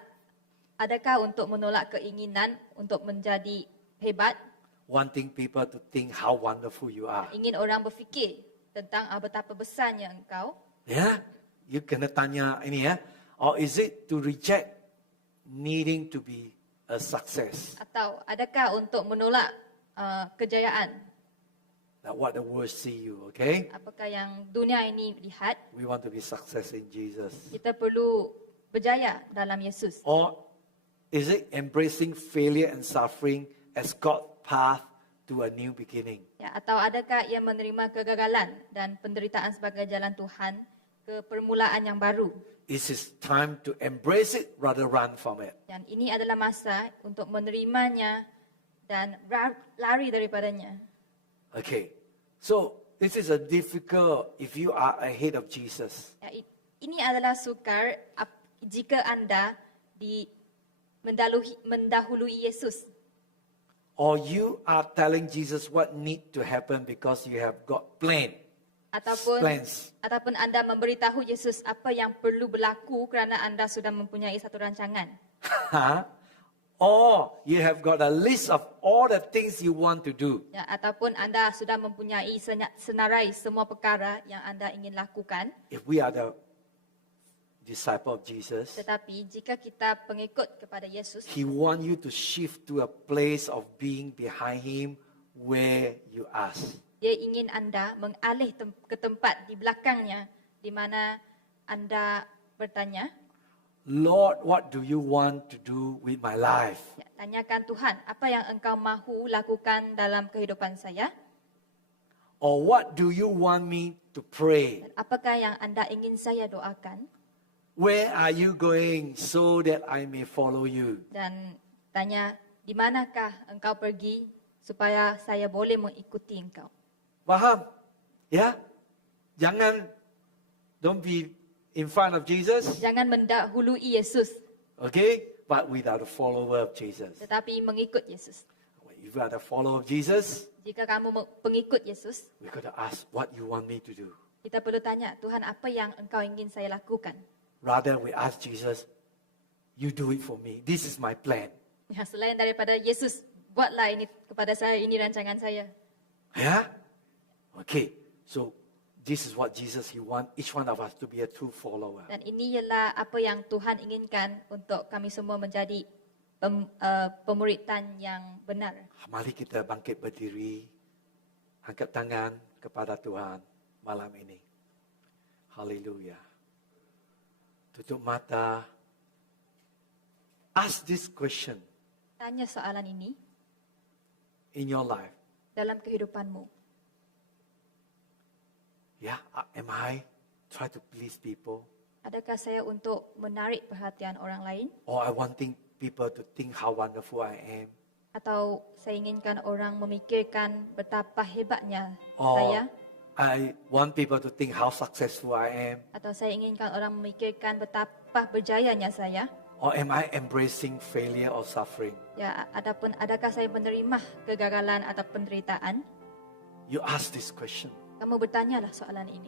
adakah untuk menolak keinginan untuk menjadi hebat, Wanting people to think how wonderful you are? ingin orang berfikir tentang betapa besarnya engkau, Yeah? You kena tanya ini ya. Or is it to reject needing to be a success? atau adakah untuk menolak kejayaan? That what the world see you, okay? Apakah yang dunia ini lihat? We want to be success in Jesus. Kita perlu berjaya dalam Yesus. Or is it embracing failure and suffering as God's path to a new beginning? Ya, atau adakah ia menerima kegagalan dan penderitaan sebagai jalan Tuhan ke permulaan yang baru? Is it time to embrace it rather run from it? Dan ini adalah masa untuk menerimanya dan lari daripadanya. Okay. So this is a difficult if you are ahead of Jesus. Ya, ini adalah sukar jika anda mendahului Yesus or you are telling Jesus what need to happen because you have got plans. Ataupun anda memberitahu Yesus apa yang perlu berlaku kerana anda sudah mempunyai satu rancangan. Or you have got a list of all the things you want to do. Ya, ataupun anda sudah mempunyai senarai semua perkara yang anda ingin lakukan. If we are the disciple of Jesus, Tetapi jika kita pengikut kepada Yesus, He want you to shift to a place of being behind Him where you ask. Dia ingin anda mengalih ke tempat di belakangnya di mana anda bertanya, Lord, what do you want to do with my life? ya, tanyakan Tuhan, apa yang engkau mahu lakukan dalam kehidupan saya? Or what do you want me to pray? Dan apakah yang anda ingin saya doakan? Where are you going so that I may follow you? Dan tanya, di manakah engkau pergi supaya saya boleh mengikuti engkau? Faham? Ya? Jangan, don't be in front of Jesus, Jangan mendahului Yesus, okay? But we are the follower of Jesus. tetapi mengikut Yesus. If you are the follower of Jesus, Jika kamu pengikut Yesus, we got to ask what you want me to do. kita perlu tanya, Tuhan, apa yang engkau ingin saya lakukan? Rather, we ask Jesus, you do it for me. This is my plan. Ya, selain daripada Yesus, buatlah ini kepada saya, ini rancangan saya. Yeah? Okay. So, this is what Jesus, He want each one of us to be a true follower. Dan ini ialah apa yang Tuhan inginkan untuk kami semua menjadi pemuritan yang benar. Mari kita bangkit berdiri, angkat tangan kepada Tuhan malam ini. Haleluya. Tutup mata. Ask this question Tanya soalan ini in your life. dalam kehidupanmu. Yeah, am I try to please people? Adakah saya untuk menarik perhatian orang lain? Or I wanting people to think how wonderful I am? Atau saya inginkan orang memikirkan betapa hebatnya Or saya? I want people to think how successful I am? Atau saya inginkan orang memikirkan betapa berjayanya saya? Or am I embracing failure or suffering? Ya, adakah saya menerima kegagalan atau penderitaan? You ask this question. Kamu bertanyalah soalan ini.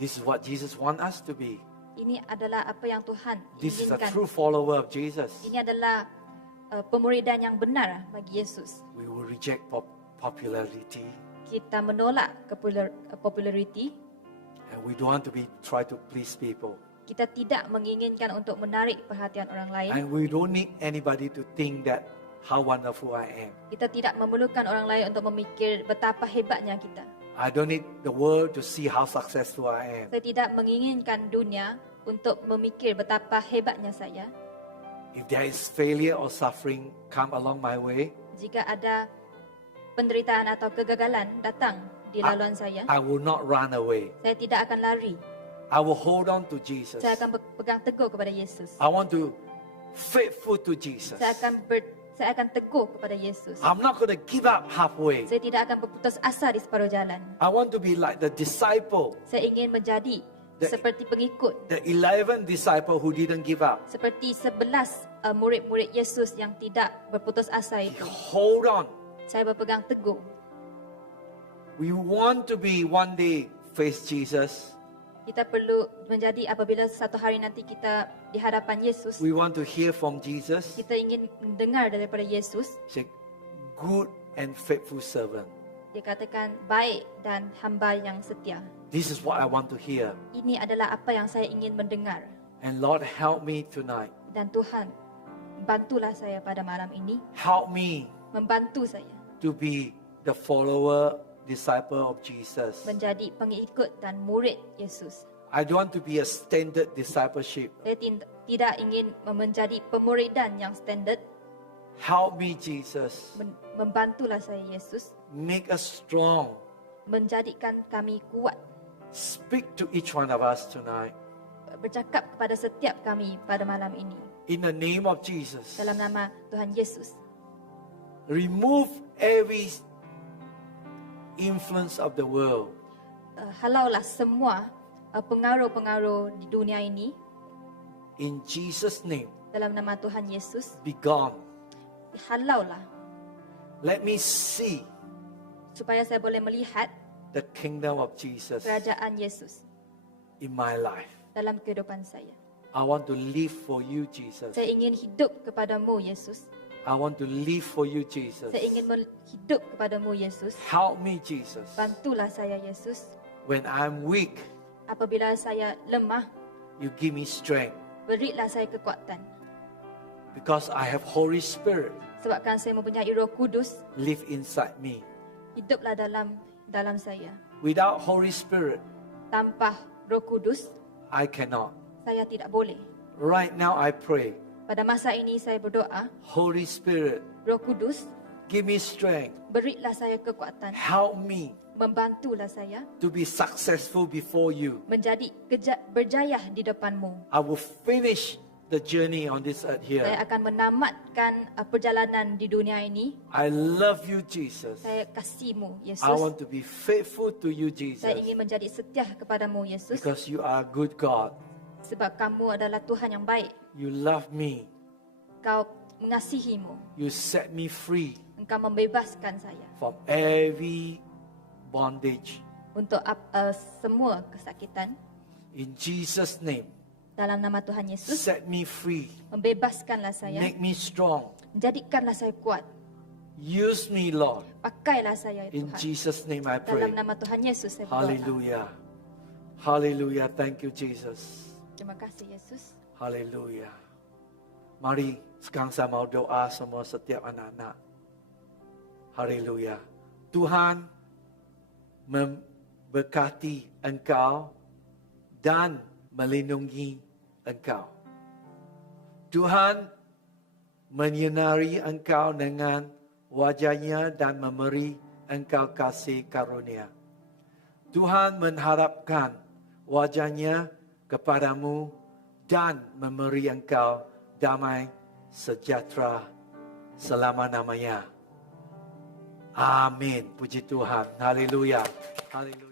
This is what Jesus wants us to be. Ini adalah apa yang Tuhan This is a inginkan. true follower of Jesus. Ini adalah pemuridan yang benar bagi Yesus. We will reject popularity, Kita menolak populariti. and we don't want to be try to please people. Kita tidak menginginkan untuk menarik perhatian orang lain. And we don't need anybody to think that how wonderful I am. Kita tidak memerlukan orang lain untuk memikir betapa hebatnya kita. I don't need the world to see how successful I am. Saya tidak menginginkan dunia untuk memikir betapa hebatnya saya. If there is failure or suffering come along my way, Jika ada penderitaan atau kegagalan datang di laluan saya, I will not run away. saya tidak akan lari. I will hold on to Jesus. Saya akan berpegang teguh kepada Yesus. I want to faithful to Jesus. Saya akan teguh kepada Yesus. I'm not going to give up halfway. Saya tidak akan berputus asa di separuh jalan. I want to be like the disciple, Saya ingin menjadi seperti pengikut, the 11 disciple who didn't give up. seperti 11 murid-murid Yesus yang tidak berputus asa itu. Hold on. Saya berpegang teguh. We want to be one day face Jesus. Kita perlu menjadi apabila satu hari nanti kita di hadapan Yesus, We want to hear from Jesus. kita ingin mendengar daripada Yesus. Say, good and faithful servant. Dia katakan, baik dan hamba yang setia. This is what I want to hear. Ini adalah apa yang saya ingin mendengar. And Lord, help me tonight. Dan Tuhan, bantulah saya pada malam ini, Help me membantu saya to be the follower, disciple of Jesus. menjadi pengikut dan murid Yesus. I don't want to be a standard discipleship. Saya tidak ingin menjadi pemuridan yang standard. Help me, Jesus. Membantulah saya, Yesus, Make us strong. menjadikan kami kuat. Speak to each one of us tonight. Bercakap kepada setiap kami pada malam ini. In the name of Jesus. Dalam nama Tuhan Yesus. Remove every influence of the world. Halaulah semua pengaruh-pengaruh di dunia ini. In Jesus' name, Dalam nama Tuhan Yesus. be gone. Halaulah. Let me see supaya saya boleh melihat the kingdom of Jesus kerajaan Yesus in my life. dalam kehidupan saya. I want to live for you, Jesus. Saya ingin hidup kepadamu, Yesus. I want to live for you, Jesus. Saya ingin hidup kepadamu, Yesus. Help me, Jesus. Bantulah saya, Yesus. When I'm weak, Apabila saya lemah, you give me strength. berilah saya kekuatan. Because I have Holy Spirit Sebabkan saya mempunyai Roh Kudus, live inside me. hiduplah dalam saya. Without Holy Spirit, Tanpa Roh Kudus, I cannot. saya tidak boleh. Right now I pray, Pada masa ini saya berdoa, Holy Spirit, Roh Kudus, give me strength. berilah saya kekuatan. Help me Membantulah saya to be successful before you. menjadi berjaya di depanmu. I will finish the journey on this earth Saya here. akan menamatkan perjalanan di dunia ini. I love you, Jesus. Saya kasihmu, I Yesus. want to be faithful to you, Saya Jesus. ingin menjadi setia kepadamu, Yesus. Because you are a good God. Sebab kamu adalah Tuhan yang baik. You love me. Kau mengasihimu. You set me free Engkau membebaskan saya from every bondage. untuk semua kesakitan. In Jesus' name, Dalam nama Tuhan Yesus, set me free. membebaskanlah saya. Make me strong. Jadikanlah saya kuat. Use me, Lord. Pakailah saya, In Tuhan. Jesus' name I Dalam pray. nama Tuhan Yesus saya berdoa. Hallelujah. Hallelujah. Thank you, Jesus. Terima kasih, Yesus. Hallelujah. Mari sekarang saya mau doa semua setiap anak-anak. Hallelujah. Tuhan memberkati engkau dan melindungi engkau. Tuhan menyinari engkau dengan wajahnya dan memberi engkau kasih karunia. Tuhan mengharapkan wajahnya kepadamu dan memberi engkau damai sejahtera selama-lamanya. Amin. Puji Tuhan. Haleluya. Haleluya.